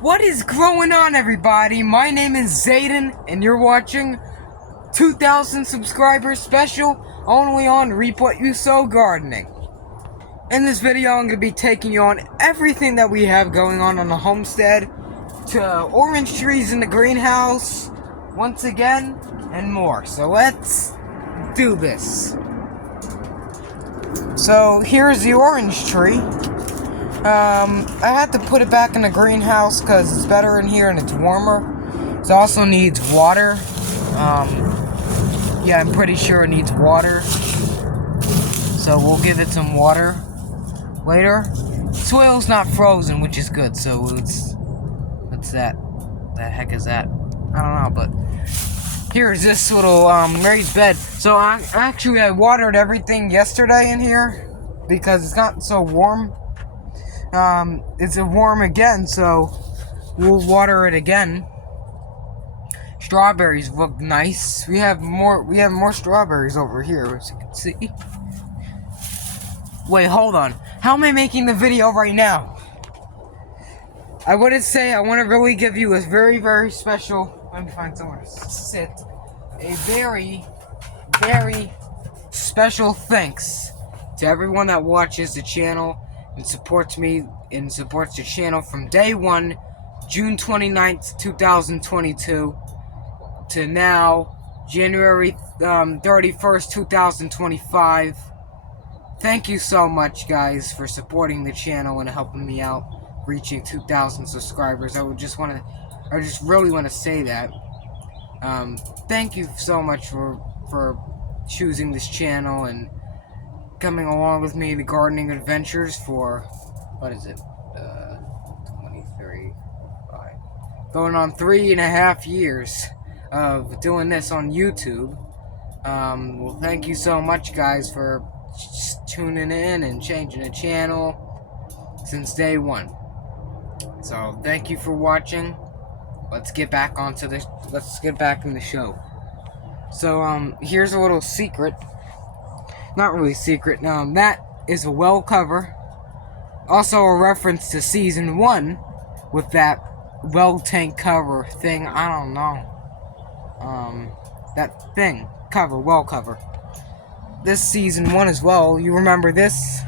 What is going on, everybody? My name is Zayden, and you're watching 2,000 subscribers special only on Reap What You Sow Gardening. In this video, I'm going to be taking you on everything that we have going on the homestead, to orange trees in the greenhouse, once again, and more. So let's do this. So here's the orange tree. I had to put it back in the greenhouse because it's better in here and it's warmer. It also needs water. Yeah, I'm pretty sure it needs water. So we'll give it some water later. Soil's not frozen, which is good. So what's that? The heck is that? I don't know, but here's this little raised bed. So I watered everything yesterday in here because it's not so warm. It's warm again, so we'll water it again. Strawberries look nice. We have more strawberries over here, as you can see. Wait, hold on. How am I making the video right now? I want to really give you a very, very special, let me find somewhere to sit, a very, very special thanks to everyone that watches the channel and supports me and supports the channel from day one, June 29th, 2022, to now, January 31st, 2025. Thank you so much, guys, for supporting the channel and helping me out reaching 2,000 subscribers. I just really want to say that. Thank you so much for choosing this channel and coming along with me, the gardening adventures for, what is it, 23, 5, going on 3.5 years of doing this on YouTube. Well, thank you so much, guys, for tuning in and changing the channel since day one. So, thank you for watching. Let's get back in the show. So, here's a little secret. Not really secret. That is a well cover. Also a reference to season 1 with that well tank cover thing. I don't know. That thing. Well cover. This season 1 as well. You remember this?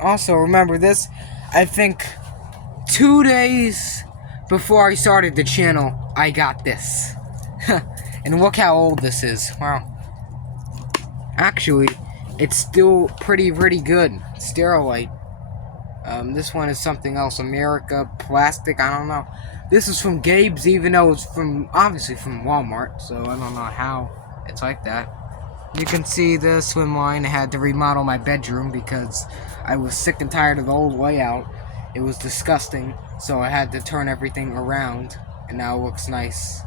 Also remember this. I think 2 days before I started the channel, I got this. And look how old this is. Wow. Actually, it's still pretty good. Sterilite. This one is something else. America Plastic. I don't know. This is from Gabe's, even though it's obviously from Walmart. So I don't know how it's like that. You can see the swim line. I had to remodel my bedroom because I was sick and tired of the old layout. It was disgusting. So I had to turn everything around. And now it looks nice.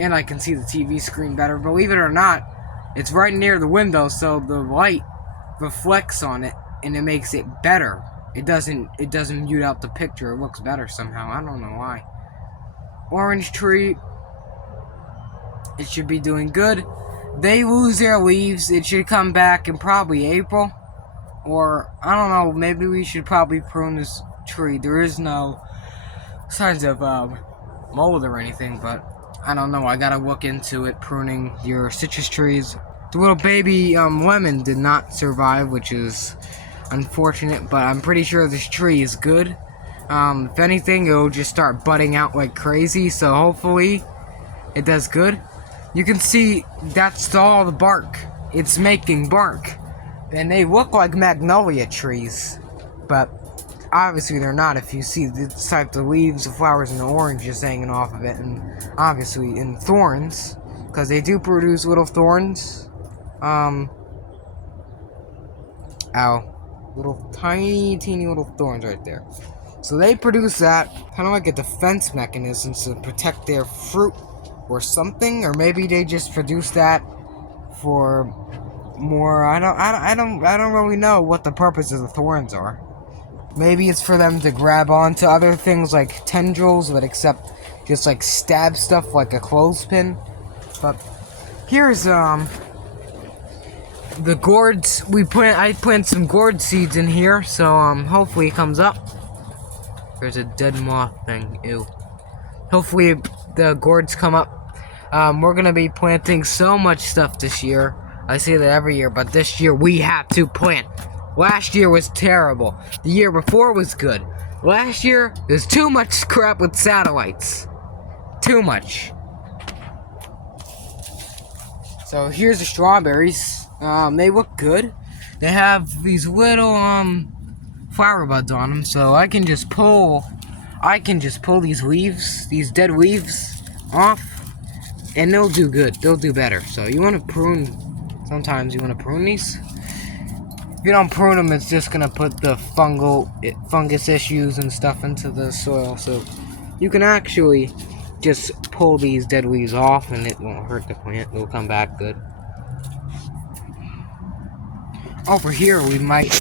And I can see the TV screen better. Believe it or not, it's right near the window, so the light reflects on it, and it makes it better. It doesn't mute out the picture. It looks better somehow. I don't know why. Orange tree. It should be doing good. They lose their leaves. It should come back in probably April. Or, I don't know, maybe we should probably prune this tree. There is no signs of mold or anything, but I don't know. I gotta look into it, pruning your citrus trees. The little baby lemon did not survive, which is unfortunate, but I'm pretty sure this tree is good. If anything, it'll just start budding out like crazy, so hopefully it does good. You can see that's all the bark. It's making bark. And they look like magnolia trees, but obviously they're not. If you see the type of leaves, the flowers, and the oranges hanging off of it, and obviously in thorns, because they do produce little thorns. Little teeny little thorns right there. So they produce that, kind of like a defense mechanism to protect their fruit or something, or maybe they just produce that for more. I don't really know what the purpose of the thorns are. Maybe it's for them to grab onto other things like tendrils, but except just like stab stuff like a clothespin. But here's the gourds. I put some gourd seeds in here, so hopefully it comes up. There's a dead moth thing. Ew. Hopefully the gourds come up. We're gonna be planting so much stuff this year. I say that every year, but this year we have to plant. Last year was terrible. The year before was good. Last year, there's too much crap with satellites. Too much. So here's the strawberries. They look good. They have these little flower buds on them, so I can just pull these leaves, these dead leaves off, and they'll do good. They'll do better. So you want to prune. Sometimes you want to prune these. If you don't prune them, it's just gonna put the fungus issues and stuff into the soil. So you can actually just pull these dead leaves off, and it won't hurt the plant. It'll come back good. Over here, we might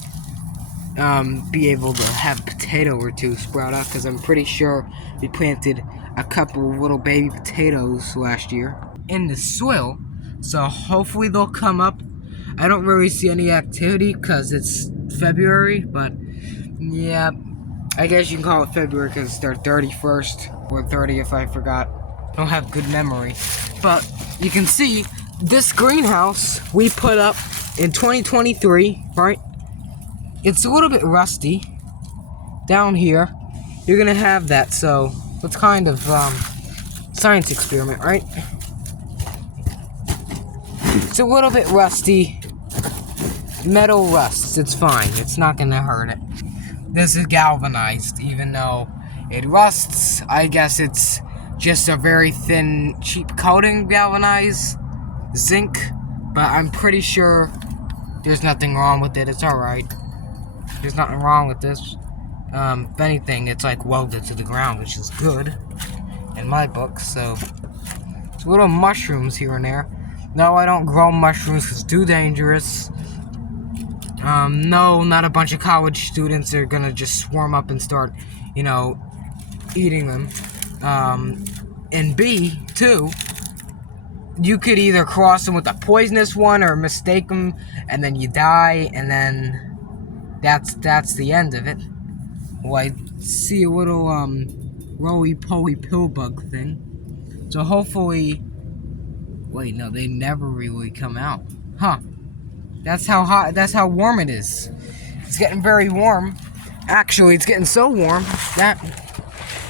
be able to have a potato or two sprout out, because I'm pretty sure we planted a couple of little baby potatoes last year in the soil. So hopefully they'll come up. I don't really see any activity because it's February, but yeah, I guess you can call it February because it's their 31st or 30th, I forgot. I don't have good memory. But you can see this greenhouse we put up in 2023, right? It's a little bit rusty down here. You're gonna have that, so it's kind of science experiment, right? It's a little bit rusty. Metal rusts, it's fine. It's not gonna hurt it. This is galvanized, even though it rusts. I guess it's just a very thin, cheap coating galvanized zinc, but I'm pretty sure there's nothing wrong with it. It's alright. There's nothing wrong with this. If anything, it's like welded to the ground, which is good in my book. So, it's little mushrooms here and there. No, I don't grow mushrooms because it's too dangerous. No, not a bunch of college students are gonna just swarm up and start, eating them. And B, too, you could either cross them with a poisonous one or mistake them, and then you die, and then that's the end of it. Well, I see a little, roly-poly pill bug thing. So hopefully... Wait, no, they never really come out. Huh. That's how warm it is. It's getting very warm. Actually, it's getting so warm that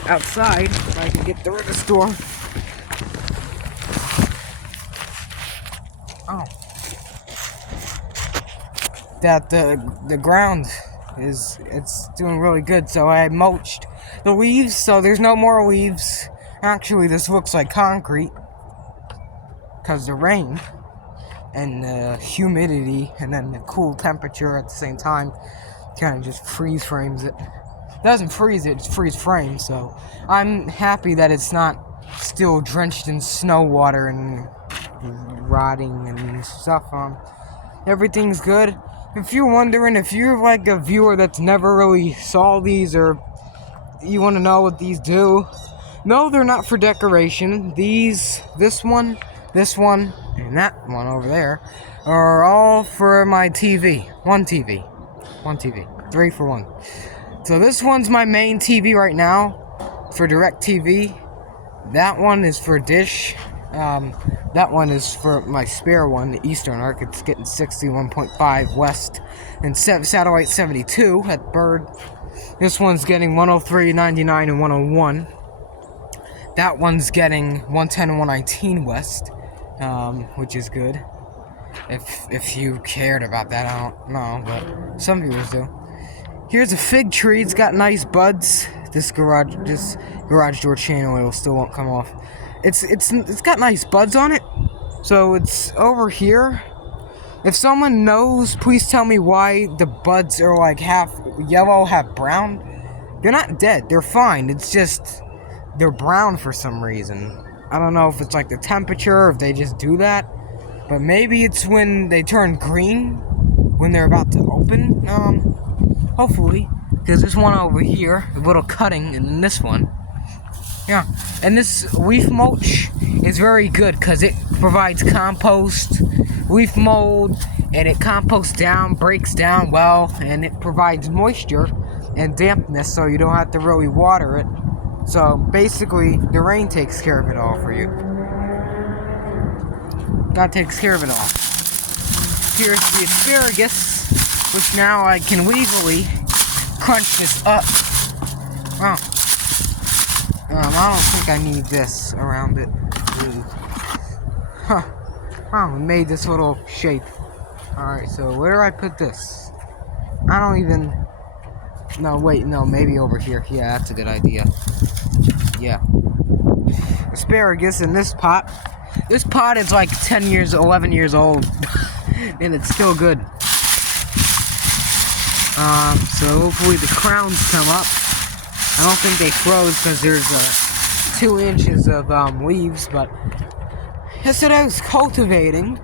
outside, if I can get through the store. Oh. That the ground it's doing really good. So I mulched the leaves, so there's no more leaves. Actually, this looks like concrete because the rain and the humidity and then the cool temperature at the same time kind of just freeze frames it. It doesn't freeze it, it's freeze frame. So I'm happy that it's not still drenched in snow water and rotting and stuff. Everything's good. If you're wondering, if you're like a viewer that's never really saw these, or you want to know what these do, no, they're not for decoration. This one, and that one over there are all for my TV. One TV. 3 for 1. So this one's my main TV right now for DirecTV. That one is for Dish. That one is for my spare one, the Eastern Arc. It's getting 61.5 West and satellite 72 at Bird. This one's getting 103.99 and 101. That one's getting 110 and 119 West, which is good. If you cared about that, I don't know, but some viewers do. Here's a fig tree. It's got nice buds. This garage door chain oil still won't come off. It's got nice buds on it. So it's over here. If someone knows, please tell me why the buds are like half yellow, half brown. They're not dead. They're fine. It's just they're brown for some reason. I don't know if it's like the temperature or if they just do that. But maybe it's when they turn green when they're about to open. Hopefully. Because this one over here, a little cutting, and then this one. Yeah. And this leaf mulch is very good because it provides compost, leaf mold, and it composts down, breaks down well, and it provides moisture and dampness, so you don't have to really water it. So basically, the rain takes care of it all for you. God takes care of it all. Here's the asparagus, which now I can legally crunch this up. Oh. I don't think I need this around it. Huh. Oh, we made this little shape. Alright, so where do I put this? I don't even... No, wait, no, maybe over here. Yeah, that's a good idea. Yeah. Asparagus in this pot. This pot is like 11 years old. And it's still good. So hopefully the crowns come up. I don't think they froze because there's 2 inches of leaves, but yesterday I was cultivating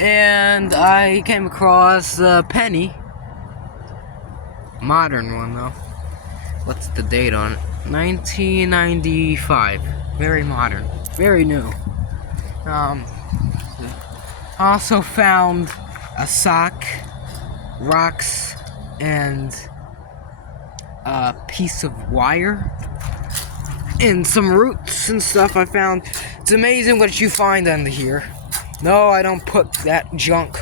and I came across a penny. Modern one though. What's the date on it? 1995. Very modern. Very new. Also found a sock, rocks, and a piece of wire and some roots and stuff I found. It's amazing what you find under here. No, I don't put that junk,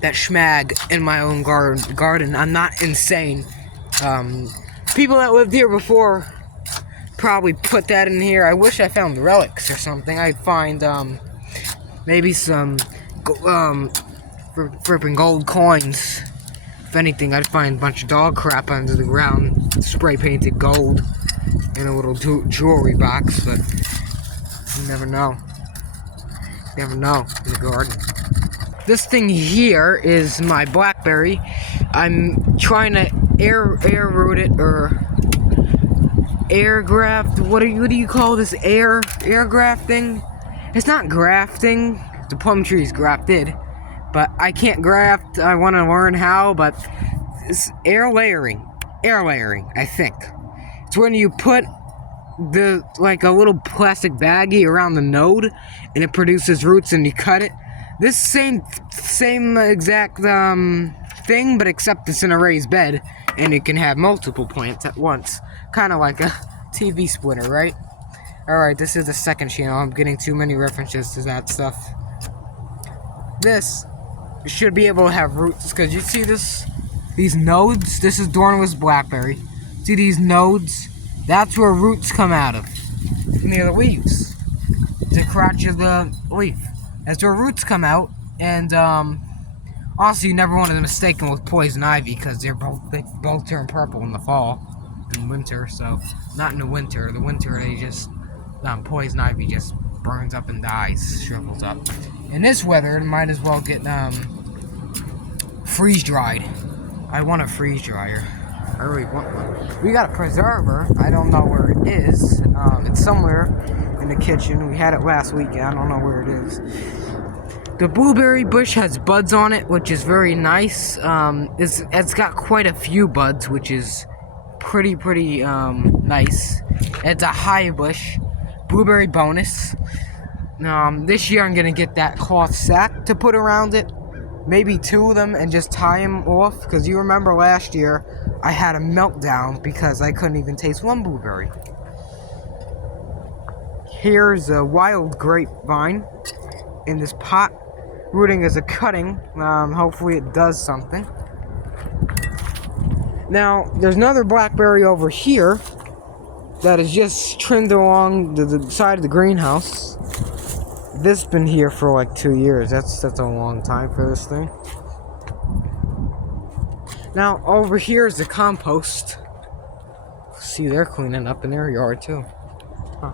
that schmag in my own garden. I'm not insane. People that lived here before probably put that in here. I wish I found relics or something. I'd find maybe some frippin' gold coins. If anything, I'd find a bunch of dog crap under the ground, spray painted gold in a little jewelry box, but you never know. You never know in the garden. This thing here is my blackberry. I'm trying to air root it or air graft. What do you call this? Air grafting? It's not grafting. The plum tree is grafted, but I can't graft. I want to learn how, but it's air layering, I think. It's when you put like a little plastic baggie around the node and it produces roots and you cut it. This same exact thing, but except it's in a raised bed and it can have multiple plants at once. Kind of like a TV splitter, right? Alright, this is the second channel. I'm getting too many references to that stuff. This should be able to have roots, because you see these nodes? This is Dornless blackberry. See these nodes? That's where roots come out of. Near the leaves. The crotch of the leaf. That's where roots come out. And also you never want to mistake them with poison ivy, because they both turn purple in the fall and winter. So not in the winter. The winter they just poison ivy just burns up and dies, shrivels up. In this weather, it might as well get freeze dried. I want a freeze dryer. I really want one. We got a preserver. I don't know where it is. It's somewhere in the kitchen. We had it last weekend. I don't know where it is. The blueberry bush has buds on it, which is very nice. It's got quite a few buds, which is pretty nice. It's a high bush. Blueberry bonus. This year I'm gonna get that cloth sack to put around it. Maybe 2 of them and just tie them off. Because you remember last year I had a meltdown because I couldn't even taste one blueberry. Here's a wild grapevine in this pot. Rooting as a cutting. Hopefully it does something. Now, there's another blackberry over here that is just trimmed along the side of the greenhouse. This been here for like 2 years. That's a long time for this thing. Now, over here is the compost. See, they're cleaning up in their yard too. Huh.